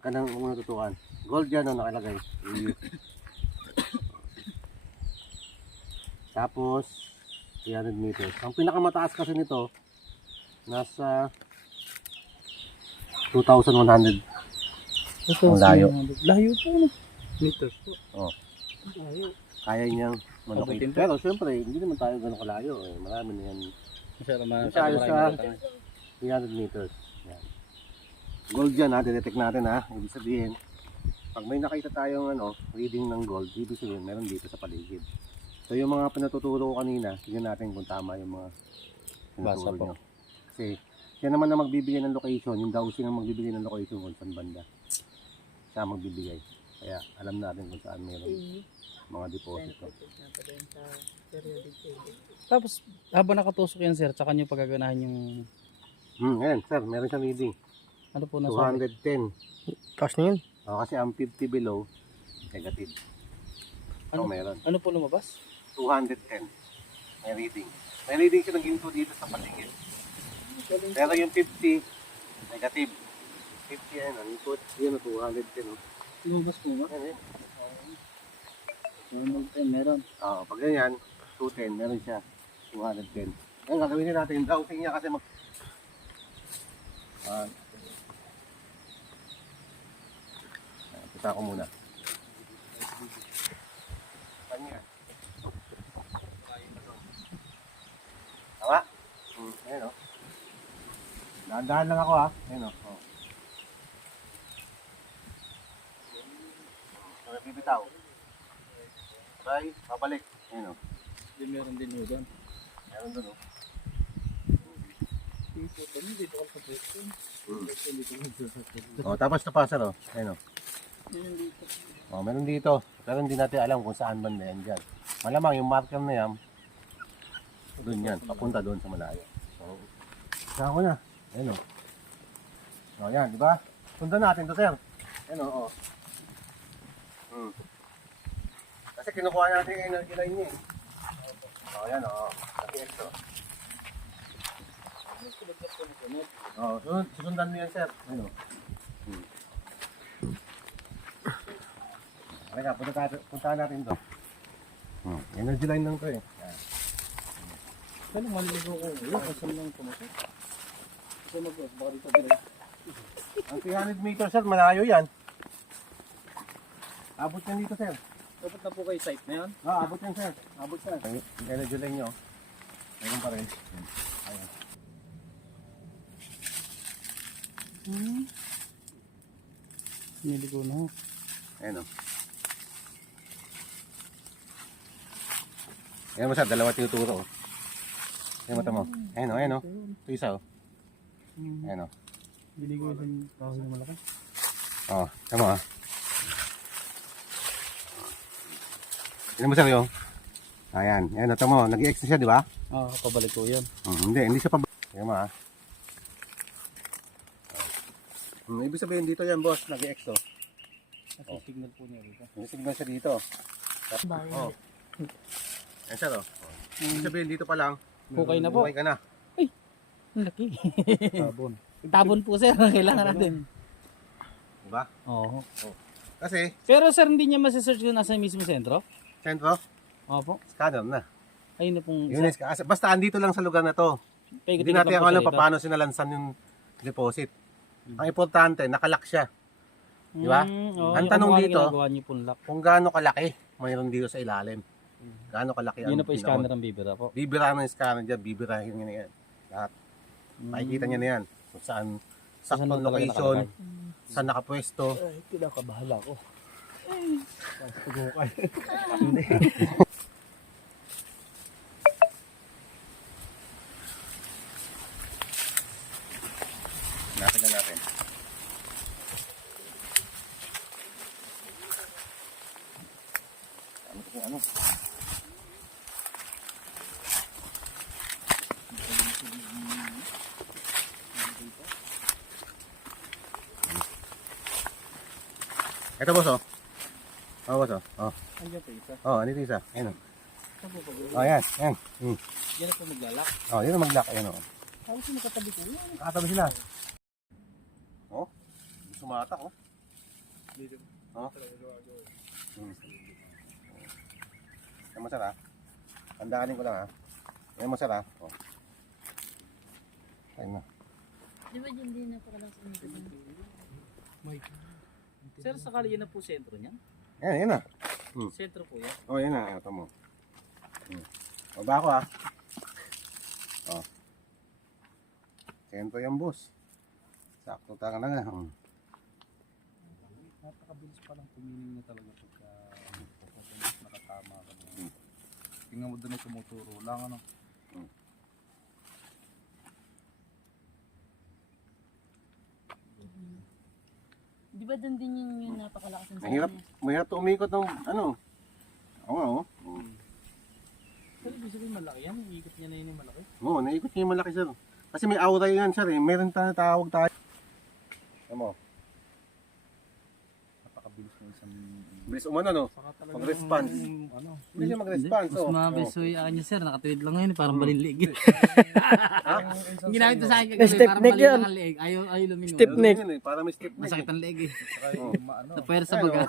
Kanang muna tutukan. Gold yan ang nakalagay. Tapos 300 meters. Ang pinakamataas kasi nito nasa 2,100. Ang layo. Layo po, no? Meters po. Oh. Layo. Kaya niyang malaki. Abutin pa. Pero syempre, hindi naman tayo ganun kalayo. Eh. Marami na yan. Tayo sa 300 meters. Yan. Gold yan ha, detect natin ha. Ibig sabihin, pag may nakita tayong reading ng gold, ibig sabihin meron dito sa paligid. So yung mga pinatuturo ko kanina, tignan natin kung tama yung mga pinaturo nyo. Kasi yan naman na magbibigay ng location, yung dowsing ang magbibigay ng location kung saan banda. Siya magbibigay. Kaya alam natin kung saan meron mga deposito. Tapos, habang nakatusok yan, sir, tsaka nyo pagaganahan yung... Ayan, sir, meron siyang reading. Ano po nasabi? 210. Taas na yun. Kasi ang 50 below, negative. So, meron. Ano po lumabas? 210. May reading. May reading siya ng ginto dito sa paligid. Pero yung 50, negative. 50 yan, yun 210. Lumabas po ba? Yan eh. Meron. Pag ganyan, 210, meron siya. 210. Ngayon, gagawin din natin yung dowsing niya kasi pita ko muna. Kanya. Tama? Ayun o. Dahan-dahan lang ako ha. Ayun o. So, nabibitaw. Sabay, babalik. Ayun o. Meron din yun doon. Meron doon o. Tapos napasar o. Ayun o. Meron dito. Pero hindi natin alam kung saan banda yan dyan. Malamang yung marker na yan, doon yan. Papunta doon sa malayo. So, saan ko na. Ayun o. Yan, di ba? Sundan natin to, sir. Ayun o. Kasi kinukuha natin yung energy line niya eh. Yan o. Nag-extra. Susundan mo yan, sir. Ayun o. Halika, puntahan natin to. Energy line lang to eh. Kaya nang maliligo ko. Kasama lang pumasok. Kasi baka dito direct. Ang 300 meters, sir, malayo yan. Abot yan dito, sir. Dapat na po kayo site na yan? Abot yan, sir. Abot, sir. Yung energy line nyo. Meron pa rin. Ayan. Niligo na. Ayan o. Ayan mo, sir, dalawa tinuturo. Ayan mo, tamo. Ayan o, ayan o. Ito isa o. Ayan o. Niligo yung kahoy na malaki. Tamo ha. Ayan mo, sir, yung. Ayan, ayan o, tamo. Nag-i-X na siya, di ba? Pabalik ko yan. Hindi siya pabalik. Ayan mo ha. Ibig sabihin dito yan, boss, nag-i-X o. Kasi signal po niya dito. May signal siya dito. Ayan, sir o. Ibig sabihin dito pa lang. Hukay na po. Hukay ka na. Ang laki. Tabon. Tabon po, sir. Kailangan natin. Diba? Oo. Kasi, Pero sir, hindi niya masasearch kung nasa mismo sentro? sentro, Opo. scanner na. Ayun na pong Yun, basta andito lang sa lugar na to. Hindi natin alam paano sinalansan yung deposit. Ang importante, nakalak siya. Di ba? Ang tanong dito, kung gaano kalaki mayroon dito sa ilalim. Gaano kalaki yun na po scanner ang bibira po. Bibira ng scanner dyan, bibirahin niya na yan. Lahat. Makikita niya na yan. Kung saan, saktong location, saan nakapwesto. Ay, kinakabahala ko. Pag-hukay. Natin na natin. Ano ito ano? Ito boss oh. Boss oh. Andiyan po isa. Dito isa. Ayun oh. Saan po pag Yan. yan na po maglalak. Yun ang mag-lock. Ayun oh. Tapos nakatabi ko yan. Nakatabi sila. Sumatak oh. Oh? Yan mo sir ha. Tandaanin ko lang ha. Yan mo sir ha. Oh. Ayun na. Di ba dyan din napakalakas ang ito? Sir, sakali yan na po sentro niyan? Yan na. Sentro po yan. Oh, yan na. Ito mo. Baba ako ha. Oh. Sentro yan boss. Sakto taka na nga. Napakabilis palang tumining na talaga pagka nakatama ka na. Tingnan mo doon ay tumuturo lang ano. Di ba doon din yung napakalakas ang Mahirap, mahirap to umikot ng ano. Oo nga oh. Pero ibig sabihin malaki yan, iikot niya na yun yung malaki. Oo, naikot niya yung malaki sir. Kasi may aura yan sir eh. Meron tawag tayo. Ano mo? Napakabilis ng isang... Bilis umano no? Saka talaga Mag-response. Ano? Hindi siya mag-response. Mas mabesoy akin niya sir, nakatuwid lang ngayon, parang balinlig. Ang Ginamit ko sa akin kagabi, Step parang neck balinlig yan. ang leeg. Ayaw lumingon. Step neck. Para may step neck. Masakit ang leeg eh. Oh. Ano, Sa pwersa baga.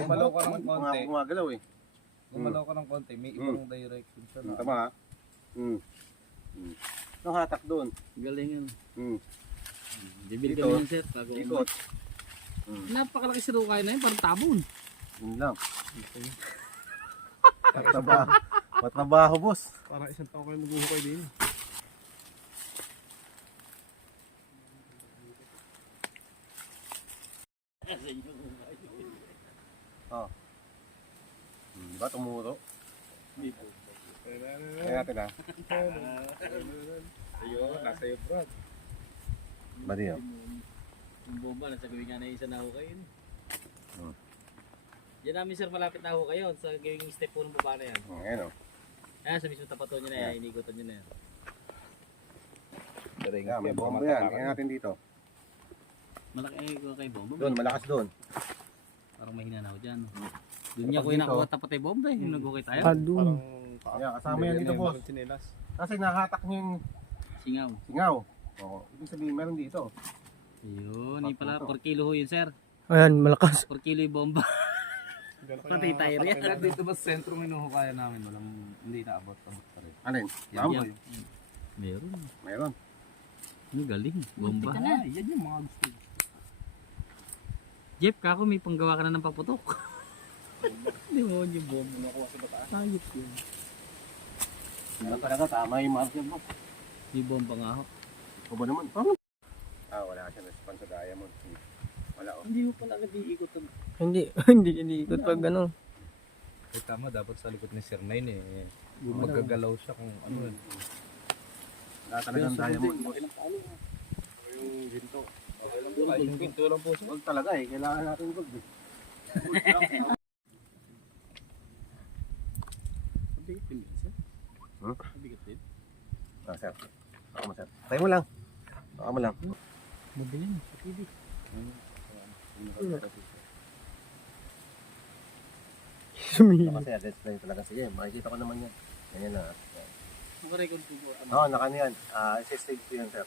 gumalaw ka ng konti. Gumagalaw eh. Gumalaw ka ng konti, may ibang direction siya na. Tama ha? Ang hatak doon. Galing yun. Bibili Dito. kami yun sir. Bago Ikot. napakalaki si Rukay na yun, parang tabon. Yun lang. Matrabaho. Matrabaho boss. Parang isang tao kayo maghuhukay din. Oh. Diba tumuro? Kaya natin ha. Ayun, nasa iyo bro. Badi oh. Yung bomba, nasa gawin nga na isa na hukay yun. Hmm. Yan namin sir, malapit na hukay yun. Sa gawing step po ng baba na yan. Ayan oh. Ayan, sa mismo tapaton nyo na yan, inikutan nyo na yan. Yeah, may bomba yan. Tingnan natin dito. Malaki ko kay bomba. Doon, malakas doon. Parang mahina na ako dyan. Doon niya ko yung nakuha tapat ay bomba eh. Yung nag-hukay tayo. Padun. Yeah, kasama yan dito boss. Kasi nahatak niya yung Singaw. singaw. Oo. Ibig sabihin meron dito. Yun, yung pala, 4 kilo ho yun sir. Ayan, malakas. 4 kilo yung bomba. Patay tayo rin. Dito ba sa sentro ng inuhukayan namin? Walang, hindi naabot pa rin. Alin? Yan, Baboy. yan. Meron. Meron. Ang galing. Bomba. Muntik ka na. Yan yung mga gusto. Jeff, kako may panggawa ka na ng paputok. Hindi mo yung bomba. Nakuha sa bata. Ayop yun. Meron talaga. Tama yung marker boss. May bomba nga ho. O ba naman? Paano? Wala siya response sa diamond. Wala oh. Hindi mo pala nag-iikot. Hindi, hindi iniikot pag ano. Eh tama, dapat sa likod ni Sir Nine eh. Magagalaw siya kung ano eh. Wala talagang diamond boss. Yung ginto. Yung ginto lang po siya. Gold talaga eh. Kailangan natin gold eh. Bigat din sir. Hmm? Bigat din. Sir. Ako mo sir. Tayo mo lang. Ako mo lang. Mabilin. Sa TV. Sumili. Kasi display talaga. Sige, makikita ko naman yan. Ganyan na. Naka-record po po. Oo, naka yan. Stage ko yan sir.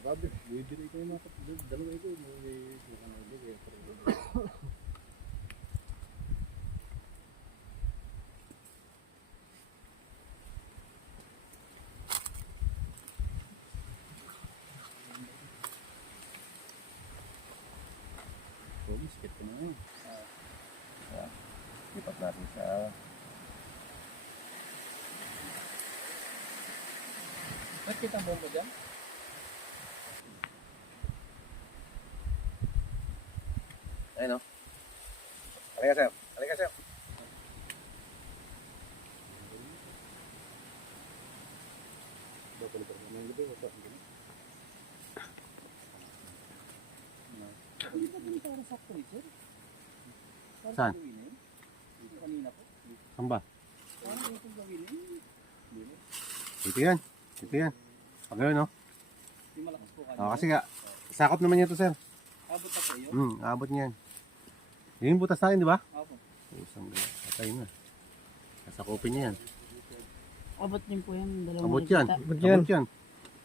Grabe, bibili ko yung mga dalawa ito. Skip ko na yun. Lipat natin sa... Ba't kita ang bomba dyan? Ayun o. Halika sir. Halika sir. Saan? Saan ba? Ito yan. Ito yan. Pag gano'n no? Kasi nga, sakop naman yan to sir. Abot na po yun? Abot niyan. Yun yung butas tayo, di ba? Opo. Isang Tayo na. Nasakupin niya yan. Abot din po yan. Dalawa Abot yan. makikita. Abot yan. Abot yan.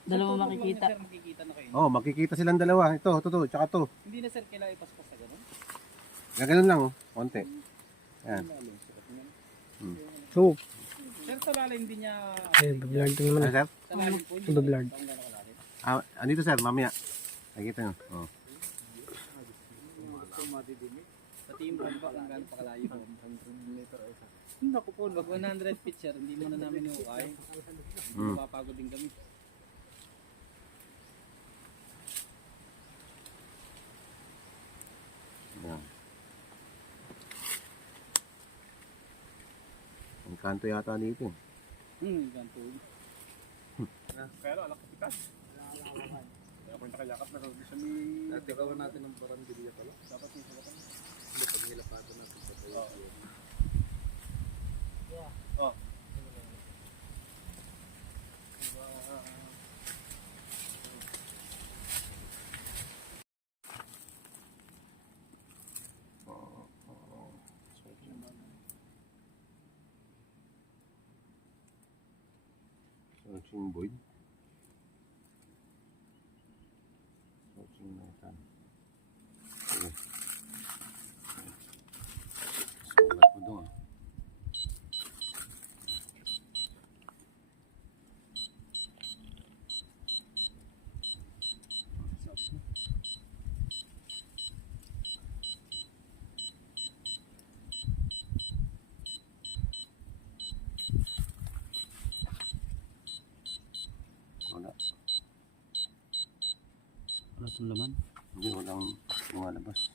Dalawa makikita. Sir, makikita na kayo. Oh, makikita silang dalawa. Ito, tsaka to. Hindi na sir, kailangan ipaspas sa ganun. Gaganon lang, oh. Konti. Yan. Oo. Sir, sa lalim hindi niya... Bablard ito naman. Ano, sir? Sa lalim po, hindi Bablard. siya gano'ng kalalim. Andito, sir, mamaya. Nakikita nyo. Oh. Pati yung bomba kung gano'ng pakalayo po. Naku po, wag 100 feet sir, hindi mo na namin iukay. Mapapagod din kami. Yan. Ang kanto yata dito. Ganito. Pero alak ko pitas. Kaya ako yung nakayakap na sa may... Natikawan natin ng barandilya pala. Dapat yung salapan. Hindi, pag nilapado natin sa tayo. Oh. Searching void. Searching metal. Sige. Sulat mo doon. Wala. Wala itong laman. Hindi, walang lumalabas.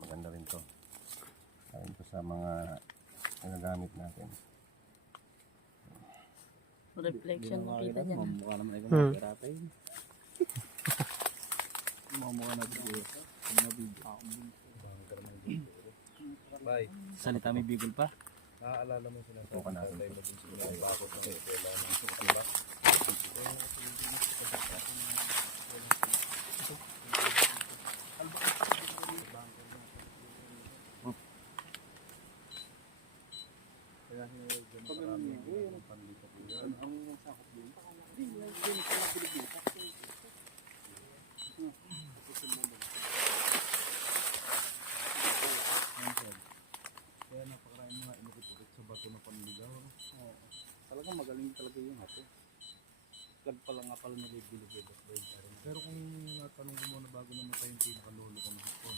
Maganda rin to. Ayun to sa mga ginagamit natin. Reflection makita niya. Mukha naman ikaw mga pirata yun. Mukha na bigil. Bye. Salita may bigol pa. Naaalala mo sila sa Bukan natin. bakot na kailangan ng sukuba. Talagang magaling talaga yung hato. Lag pala nga pala nabibili ko. Pero kung natanong ko muna bago namatay yung pinakalolo ko ng hapon.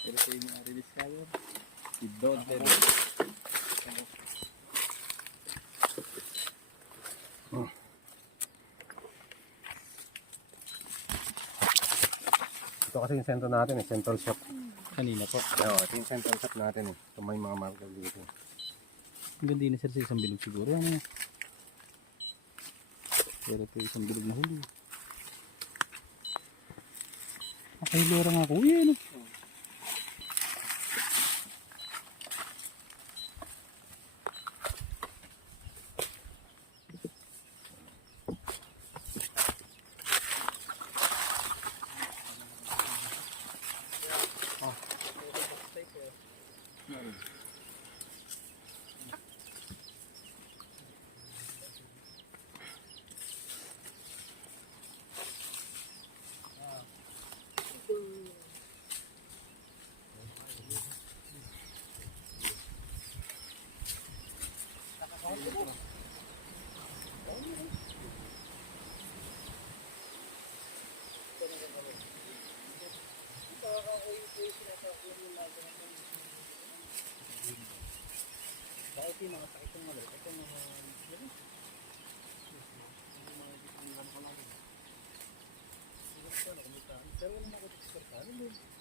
Pero sa inyo release kayo. Idod din. Ito kasi yung center natin eh, central shop. Kanina po. Oo, ito yung central shop natin eh. Ito may mga marker dito. Hanggang din na sir sa isang bilog siguro. Ano? Pero ito isang bilog na huli. Nakailera nga ako. Uy, ano? Pero wala na ako